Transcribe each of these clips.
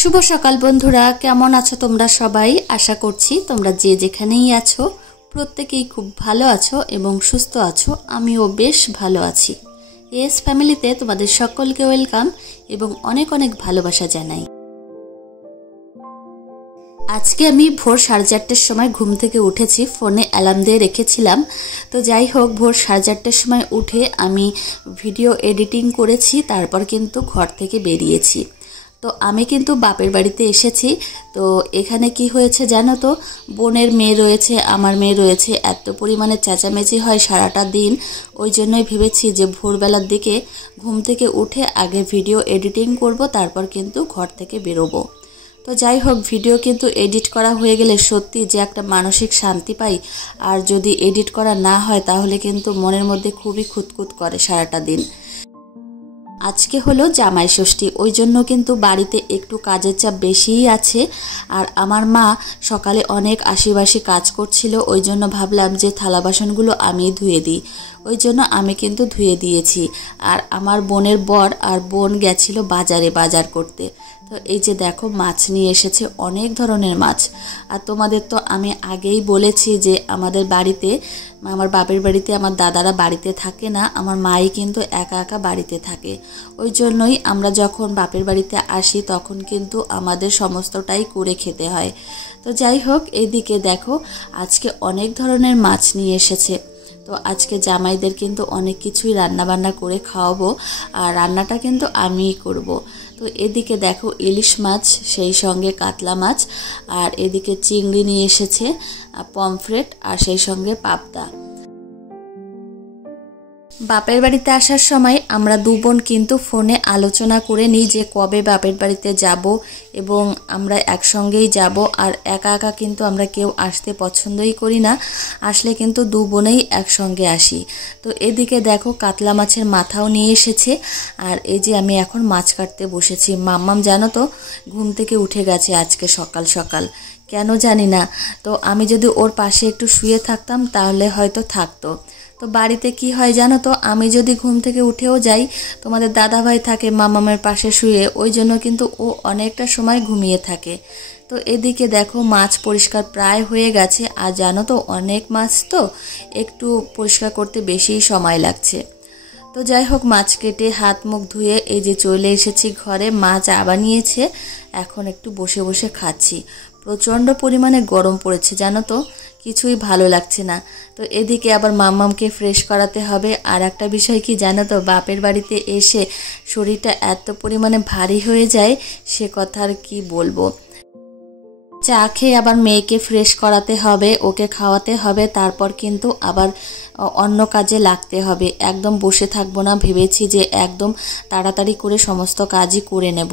শুভ সকাল বন্ধুরা, কেমন আছো তোমরা সবাই? আশা করছি তোমরা যে যেখানেই আছো প্রত্যেকেই খুব ভালো আছো এবং সুস্থ আছো। আমিও বেশ ভালো আছি। এস ফ্যামিলিতে তোমাদের সকলকে ওয়েলকাম এবং অনেক অনেক ভালোবাসা জানাই। আজকে আমি ভোর 4:30টার সময় ঘুম থেকে উঠেছি, ফোনে অ্যালার্ম দিয়ে রেখেছিলাম। তো যাই হোক, ভোর 4:30টার সময় উঠে আমি ভিডিও এডিটিং করেছি, তারপর কিন্তু ঘর থেকে বেরিয়েছি। তো আমি কিন্তু বাপের বাড়িতে এসেছি। তো এখানে কি হয়েছে জানো তো, বোনের মেয়ে রয়েছে, আমার মেয়ে রয়েছে, এত পরিমাণে চেঁচামেচি হয় সারাটা দিন। ওই জন্যই ভেবেছি যে ভোরবেলার দিকে ঘুম থেকে উঠে আগে ভিডিও এডিটিং করব, তারপর কিন্তু ঘর থেকে বেরোবো। তো যাই হোক, ভিডিও কিন্তু এডিট করা হয়ে গেলে সত্যি যে একটা মানসিক শান্তি পাই। আর যদি এডিট করা না হয় তাহলে কিন্তু মনের মধ্যে খুবই খুঁতখুত করে সারাটা দিন। আজকে হলো জামাই ষষ্ঠী, ওই জন্য কিন্তু বাড়িতে একটু কাজের চাপ বেশিই আছে। আর আমার মা সকালে অনেক আশিবাসি কাজ করছিল, ওই জন্য ভাবলাম যে থালা বাসনগুলো আমি ধুয়ে দিই। ওই জন্য আমি কিন্তু ধুয়ে দিয়েছি। আর আমার বোনের বর আর বোন গেছিল বাজারে বাজার করতে। তো এই যে দেখো, মাছ নিয়ে এসেছে, অনেক ধরনের মাছ। আর তোমাদের তো আমি আগেই বলেছি যে আমাদের বাড়িতে, আমার বাপের বাড়িতে আমার দাদারা বাড়িতে থাকে না, আমার মাই কিন্তু একা একা বাড়িতে থাকে। ওই জন্যই আমরা যখন বাপের বাড়িতে আসি তখন কিন্তু আমাদের সমস্তটাই করে খেতে হয়। তো যাই হোক, এইদিকে দেখো আজকে অনেক ধরনের মাছ নিয়ে এসেছে। তো আজকে জামাইদের কিন্তু অনেক কিছুই রান্নাবান্না করে খাওয়াবো, আর রান্নাটা কিন্তু আমিই করব। তো এদিকে দেখো ইলিশ মাছ, সেই সঙ্গে কাতলা মাছ, আর এদিকে চিংড়ি নিয়ে এসেছে, পমফ্রেট, আর সেই সঙ্গে পাবদা। বাপের বাড়িতে আসার সময় আমরা দু বোন কিন্তু ফোনে আলোচনা করে নিই যে কবে বাপের বাড়িতে যাব এবং আমরা একসঙ্গেই যাব। আর একা একা কিন্তু আমরা কেউ আসতে পছন্দই করি না, আসলে কিন্তু দু বোনেই একসঙ্গে আসি। তো এদিকে দেখো কাতলা মাছের মাথাও নিয়ে এসেছে। আর এই যে আমি এখন মাছ কাটতে বসেছি। মাম্মাম জানো তো ঘুম থেকে উঠে গেছে আজকে সকাল সকাল, কেন জানি না। তো আমি যদি ওর পাশে একটু শুয়ে থাকতাম তাহলে হয়তো থাকতো। তো বাড়িতে কি হয় জানো তো, আমি যদি ঘুম থেকে উঠেও যাই, তোমাদের দাদাভাই থাকে মামামের পাশে শুয়ে, ওই জন্য কিন্তু ও অনেকটা সময় ঘুমিয়ে থাকে। তো এদিকে দেখো মাছ পরিষ্কার প্রায় হয়ে গেছে। আর জানো তো অনেক মাছ, তো একটু পরিষ্কার করতে বেশি সময় লাগছে। তো যাই হোক, মাছ কেটে হাত মুখ ধুয়ে এই যে চলে এসেছি ঘরে। মাছ আবার নিয়েছে, এখন একটু বসে বসে খাচ্ছি। প্রচণ্ড পরিমাণে গরম পড়েছে জানো তো, কিছুই ভালো লাগছে না। তো এদিকে আবার মাম্মামকে ফ্রেশ করাতে হবে। আর একটা বিষয় কি জানো তো, বাপের বাড়িতে এসে শরীরটা এত পরিমাণে ভারী হয়ে যায়, সে কথা আর কি বলবো। চা খেয়ে আবার মেয়েকে ফ্রেশ করাতে হবে, ওকে খাওয়াতে হবে, তারপর কিন্তু আবার অন্য কাজে লাগতে হবে। একদম বসে থাকবো না, ভেবেছি যে একদম তাড়াতাড়ি করে সমস্ত কাজই করে নেব।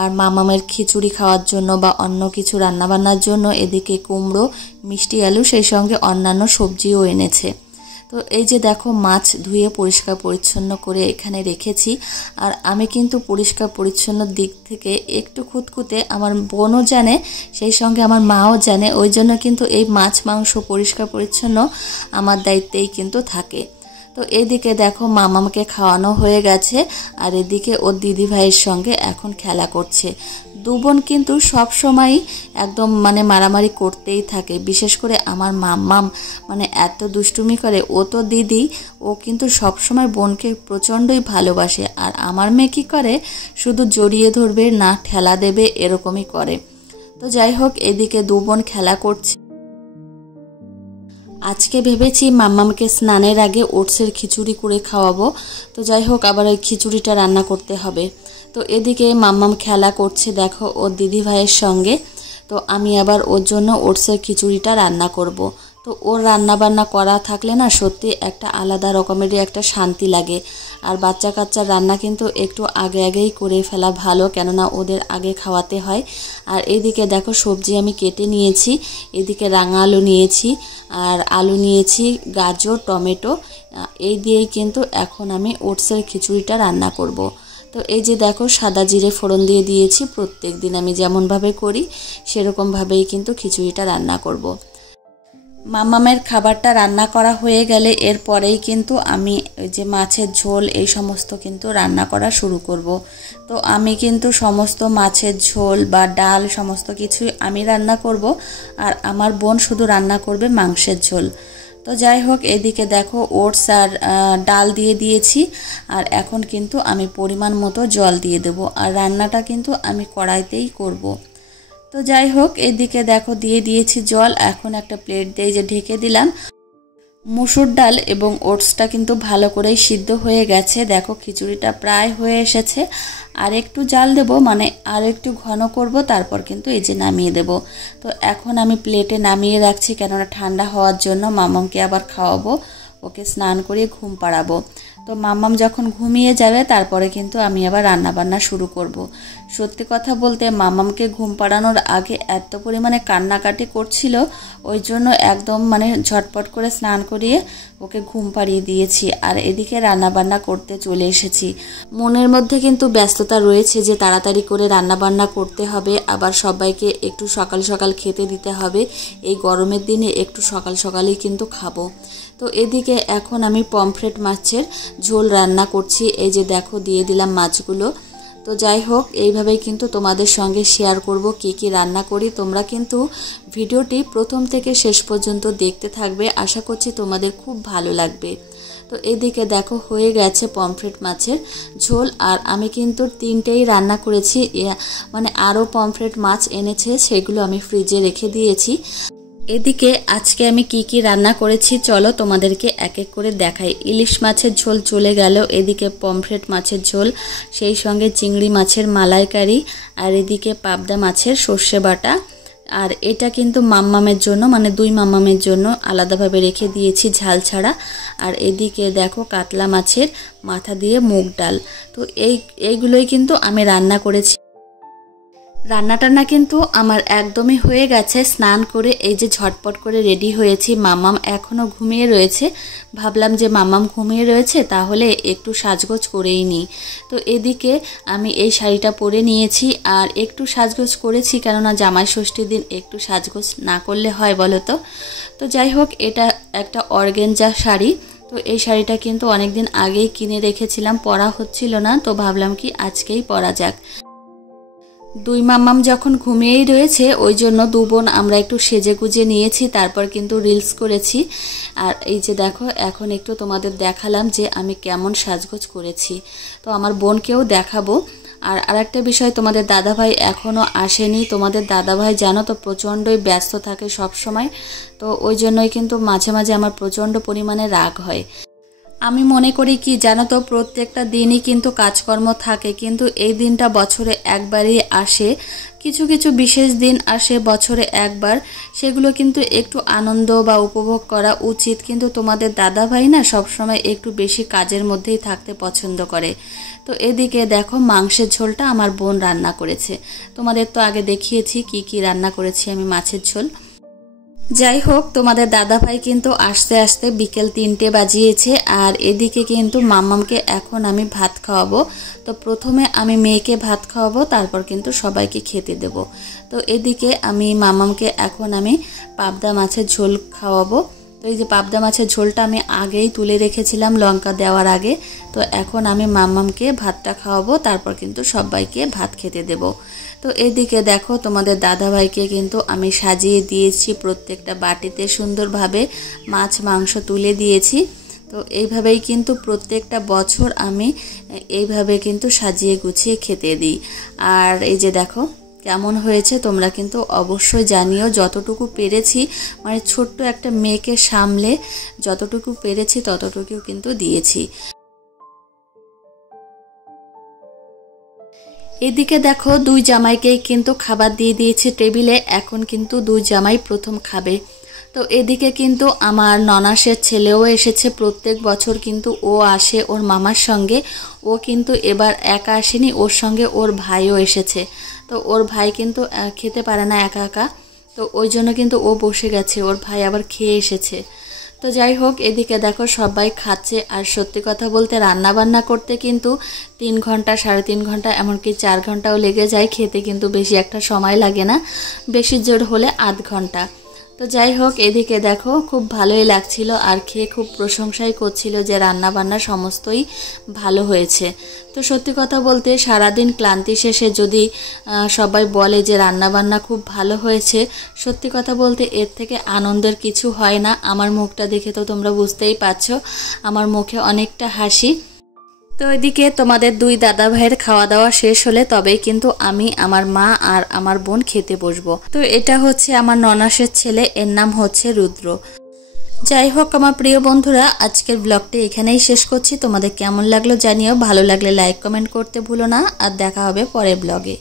আর মামামের খিচুড়ি খাওয়ার জন্য বা অন্য কিছু রান্নাবান্নার জন্য এদিকে কুমড়ো, মিষ্টি আলু, সেই সঙ্গে অন্যান্য সবজিও এনেছে। তো এই যে দেখো মাছ ধুয়ে পরিষ্কার পরিচ্ছন্ন করে এখানে রেখেছি। আর আমি কিন্তু পরিষ্কার পরিচ্ছন্ন দিক থেকে একটু খুঁতখুঁতে, আমার বোনও জানে, সেই সঙ্গে আমার মাও জানে। ওই জন্য কিন্তু এই মাছ মাংস পরিষ্কার পরিচ্ছন্ন আমার দায়িত্বেই কিন্তু থাকে। তো এদিকে দেখো মামাকে খাওয়ানো হয়ে গেছে, আর এদিকে ওর দিদি ভাইয়ের সঙ্গে এখন খেলা করছে। দু বোন কিন্তু সব সময় একদম মারামারি করতেই থাকে। বিশেষ করে আমার মাম্মাম এত দুষ্টুমি করে। ও তো দিদি, ও কিন্তু সব সময় বোনকে প্রচণ্ডই ভালোবাসে। আর আমার মেয়ে কী করে, শুধু জড়িয়ে ধরবে না ঠেলা দেবে, এরকমই করে। তো যাই হোক, এদিকে দু বোন খেলা করছে। আজকে ভেবেছি মাম্মামকে স্নানের আগে ওটসের খিচুড়ি করে খাওয়াবো। তো যাই হোক, আবার ওই খিচুড়িটা রান্না করতে হবে। তো এদিকে মাম্মাম খেলা করছে দেখো ওর দিদি ভাইয়ের সঙ্গে। তো আমি আবার ওর জন্য ওটসের খিচুড়িটা রান্না করব। তো ওর রান্না বান্না করা থাকলে না সত্যি একটা আলাদা রকমেরই একটা শান্তি লাগে। আর বাচ্চা কাচ্চার রান্না কিন্তু একটু আগে আগেই করে ফেলা ভালো, কেননা ওদের আগে খাওয়াতে হয়। আর এদিকে দেখো সবজি আমি কেটে নিয়েছি। এদিকে রাঙা আলু নিয়েছি, আর আলু নিয়েছি, গাজর, টমেটো, এই দিয়েই কিন্তু এখন আমি ওটসের খিচুড়িটা রান্না করব। তো এই যে দেখো সাদা জিরে ফোড়ন দিয়ে দিয়েছি। প্রত্যেক দিন আমি যেমনভাবে করি সেরকমভাবেই কিন্তু খিচুড়িটা রান্না করব। মামামের খাবারটা রান্না করা হয়ে গেলে এরপরেই কিন্তু আমি ওই যে মাছের ঝোল এই সমস্ত কিন্তু রান্না করা শুরু করব। তো আমি কিন্তু সমস্ত মাছের ঝোল বা ডাল সমস্ত কিছুই আমি রান্না করব, আর আমার বোন শুধু রান্না করবে মাংসের ঝোল। তো যাই হোক, এদিকে দেখো ওটস আর ডাল দিয়ে দিয়েছি, আর এখন কিন্তু আমি পরিমাণ মতো জল দিয়ে দেবো, আর রান্নাটা কিন্তু আমি কড়াইতেই করব। তো যাই হোক, এদিকে দেখো দিয়ে দিয়েছি জল, এখন একটা প্লেট দিয়ে যে ঢেকে দিলাম। মুসুর ডাল এবং ওটসটা কিন্তু ভালো করেই সিদ্ধ হয়ে গেছে। দেখো খিচুড়িটা প্রায় হয়ে এসেছে, আর একটু জাল দেব, মানে আর একটু ঘন করব, তারপর কিন্তু এই যে নামিয়ে দেব। তো এখন আমি প্লেটে নামিয়ে রাখছি, কেননা ঠান্ডা হওয়ার জন্য মামামকে আবার খাওয়াবো, ওকে স্নান করিয়ে ঘুম পাড়াবো। তো মাম্মাম যখন ঘুমিয়ে যাবে তারপরে কিন্তু আমি আবার রান্নাবান্না শুরু করব। সত্যি কথা বলতে মাম্মামকে ঘুম পাড়ানোর আগে এত পরিমাণে কান্নাকাটি করছিল, ওই জন্য একদম মানে ঝটপট করে স্নান করিয়ে ওকে ঘুম পাড়িয়ে দিয়েছি, আর এদিকে রান্নাবান্না করতে চলে এসেছি। মনের মধ্যে কিন্তু ব্যস্ততা রয়েছে যে তাড়াতাড়ি করে রান্নাবান্না করতে হবে, আবার সবাইকে একটু সকাল সকাল খেতে দিতে হবে। এই গরমের দিনে একটু সকাল সকালেই কিন্তু খাবো। তো এদিকে এখন আমি পমফ্রেট মাছের ঝোল রান্না করছি। এই যে দেখো দিয়ে দিলাম মাছগুলো। তো যাই হোক, এইভাবেই কিন্তু তোমাদের সঙ্গে শেয়ার করব কি কি রান্না করি। তোমরা কিন্তু ভিডিওটি প্রথম থেকে শেষ পর্যন্ত দেখতে থাকবে, আশা করছি তোমাদের খুব ভালো লাগবে। তো এদিকে দেখো হয়ে গেছে পমফ্রেট মাছের ঝোল, আর আমি কিন্তু 3টেই রান্না করেছি, মানে আরও পমফ্রেট মাছ এনেছে, সেগুলো আমি ফ্রিজে রেখে দিয়েছি। এদিকে আজকে আমি কি কি রান্না করেছি চলো তোমাদেরকে এক এক করে দেখাই। ইলিশ মাছের ঝোল চলে গেল, এদিকে পমফ্রেট মাছের ঝোল, সেই সঙ্গে চিংড়ি মাছের মালাইকারি, আর এদিকে পাবদা মাছের সর্ষে বাটা। আর এটা কিন্তু মাম্মামের জন্য, মানে 2 মাম্মামের জন্য আলাদাভাবে রেখে দিয়েছি ঝাল ছাড়া। আর এদিকে দেখো কাতলা মাছের মাথা দিয়ে মুগ ডাল। তো এইগুলোই কিন্তু আমি রান্না করেছি। রান্নাটান্না কিন্তু আমার একদমই হয়ে গেছে। স্নান করে এই যে ঝটপট করে রেডি হয়েছি। মাম্মাম এখনও ঘুমিয়ে রয়েছে, ভাবলাম যে মাম্মাম ঘুমিয়ে রয়েছে তাহলে একটু সাজগোজ করেই নিই। তো এদিকে আমি এই শাড়িটা পরে নিয়েছি, আর একটু সাজগোজ করেছি, কেননা জামাই ষষ্ঠীর দিন একটু সাজগোজ না করলে হয় বলো তো। তো যাই হোক, এটা একটা অর্গেঞ্জা শাড়ি। তো এই শাড়িটা কিন্তু অনেক দিন আগেই কিনে রেখেছিলাম, পরা হচ্ছিল না, তো ভাবলাম কি আজকেই পরা যাক। 2 মাম্মাম যখন ঘুমিয়েই রয়েছে, ওই জন্য 2 বোন আমরা একটু সেজে গুজে নিয়েছি, তারপর কিন্তু রিলস করেছি। আর এই যে দেখো, এখন একটু তোমাদের দেখালাম যে আমি কেমন সাজগোজ করেছি। তো আমার বোনকেও দেখাবো। আর আরেকটা বিষয়, তোমাদের দাদাভাই এখনও আসেনি। তোমাদের দাদাভাই জানো তো প্রচণ্ডই ব্যস্ত থাকে সব সময়, তো ওই জন্যই কিন্তু মাঝে মাঝে আমার প্রচণ্ড পরিমাণে রাগ হয়। আমি মনে করি কি জানো তো, প্রত্যেকটা দিনই কিন্তু কাজকর্ম থাকে, কিন্তু এই দিনটা বছরে একবারই আসে। কিছু কিছু বিশেষ দিন আসে বছরে একবার, সেগুলো কিন্তু একটু আনন্দ বা উপভোগ করা উচিত। কিন্তু তোমাদের দাদাভাই না সবসময় একটু বেশি কাজের মধ্যেই থাকতে পছন্দ করে। তো এদিকে দেখো মাংসের ঝোলটা আমার বোন রান্না করেছে। তোমাদের তো আগে দেখিয়েছি কি কি রান্না করেছি আমি মাছের ঝোল। যাই হোক, তোমাদের দাদাভাই কিন্তু আস্তে আস্তে বিকেল 3টে বাজিয়েছে, আর এদিকে কিন্তু মাম্মামকে এখন আমি ভাত খাওয়াবো। তো প্রথমে আমি মেয়েকে ভাত খাওয়াবো, তারপর কিন্তু সবাইকে খেতে দেব। তো এদিকে আমি মাম্মামকে এখন আমি পাবদা মাছের ঝোল খাওয়াবো। তো এই যে পাবদা মাছের ঝোলটা আমি আগেই তুলে রেখেছিলাম লঙ্কা দেওয়ার আগে। তো এখন আমি মাম্মামকে ভাতটা খাওয়াবো, তারপর কিন্তু সবাইকে ভাত খেতে দেব। তো এদিকে দেখো তোমাদের দাদাভাইকে কিন্তু আমি সাজিয়ে দিয়েছি, প্রত্যেকটা বাটিতে সুন্দরভাবে মাছ মাংস তুলে দিয়েছি। তো এইভাবেই কিন্তু প্রত্যেকটা বছর আমি এইভাবে কিন্তু সাজিয়ে গুছিয়ে খেতে দিই। আর এই যে দেখো কেমন হয়েছে তোমরা কিন্তু অবশ্যই জানিও। যতটুকু পেরেছি, মানে ছোট্ট একটা মেয়েকে সামলে যতটুকু পেরেছি ততটুকু কিন্তু দিয়েছি। এদিকে দেখো 2 জামাইকেই কিন্তু খাবার দিয়ে দিয়েছি টেবিলে, এখন কিন্তু 2 জামাই প্রথম খাবে। তো এদিকে কিন্তু আমার ননাসের ছেলেও এসেছে। প্রত্যেক বছর কিন্তু ও আসে ওর মামার সঙ্গে, ও কিন্তু এবার একা আসেনি, ওর সঙ্গে ওর ভাইও এসেছে। তো ওর ভাই কিন্তু খেতে পারে না একা একা, তো ওই জন্য কিন্তু ও বসে গেছে, ওর ভাই আবার খেয়ে এসেছে। তো যাই হোক, এদিকে দেখো সবাই খাচ্ছে। আর সত্যি কথা বলতে রান্না বান্না করতে কিন্তু 3 ঘন্টা 3.5 ঘন্টা এমনকি 4 ঘন্টাও লেগে যায়, খেতে কিন্তু বেশি একটা সময় লাগে না, বেশি জোর হলে আধ ঘন্টা। তো যাই হোক, এদিকে দেখো খুব ভালোই লাগছিল আর খেয়ে খুব প্রশংসাই করছিল যে রান্না বান্না সমস্তই ভালো হয়েছে। তো সত্যি কথা বলতে সারাদিন ক্লান্তি শেষে যদি সবাই বলে যে রান্না বান্না খুব ভালো হয়েছে, সত্যি কথা বলতে এর থেকে আনন্দের কিছু হয় না। আমার মুখটা দেখে তো তোমরা বুঝতেই পারছো, আমার মুখে অনেকটা হাসি। তো এদিকে তোমাদের দুই দাদা ভাইয়ের খাওয়া দাওয়া শেষ হলে তবেই কিন্তু আমি, আমার মা আর আমার বোন খেতে বসবো। তো এটা হচ্ছে আমার ননাসের ছেলে, এর নাম হচ্ছে রুদ্র। যাই হোক আমার প্রিয় বন্ধুরা, আজকের ব্লগটি এখানেই শেষ করছি। তোমাদের কেমন লাগলো জানিও, ভালো লাগলে লাইক কমেন্ট করতে ভুলো না, আর দেখা হবে পরের ব্লগে।